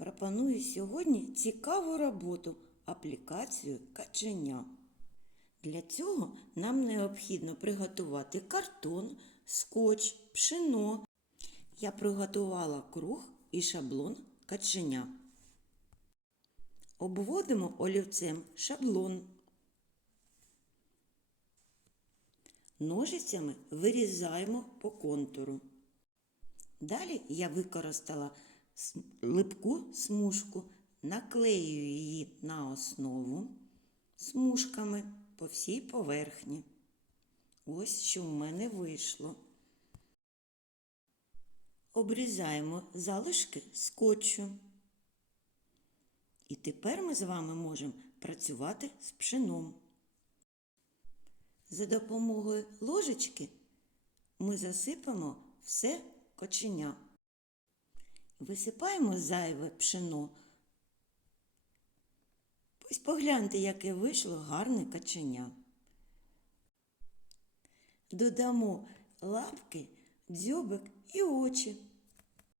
Пропоную сьогодні цікаву роботу аплікацію каченя. Для цього нам необхідно приготувати картон, скотч, пшено. Я приготувала круг і шаблон каченя. Обводимо олівцем шаблон. Ножицями вирізаємо по контуру. Далі я використала липку смужку, наклею її на основу смужками по всій поверхні. Ось що в мене вийшло. Обрізаємо залишки скотчу. І тепер ми з вами можемо працювати з пшеном. За допомогою ложечки ми засипемо все коченя. Висипаємо зайве пшено. Ось погляньте, яке вийшло гарне каченя. Додамо лапки, дзьобик і очі.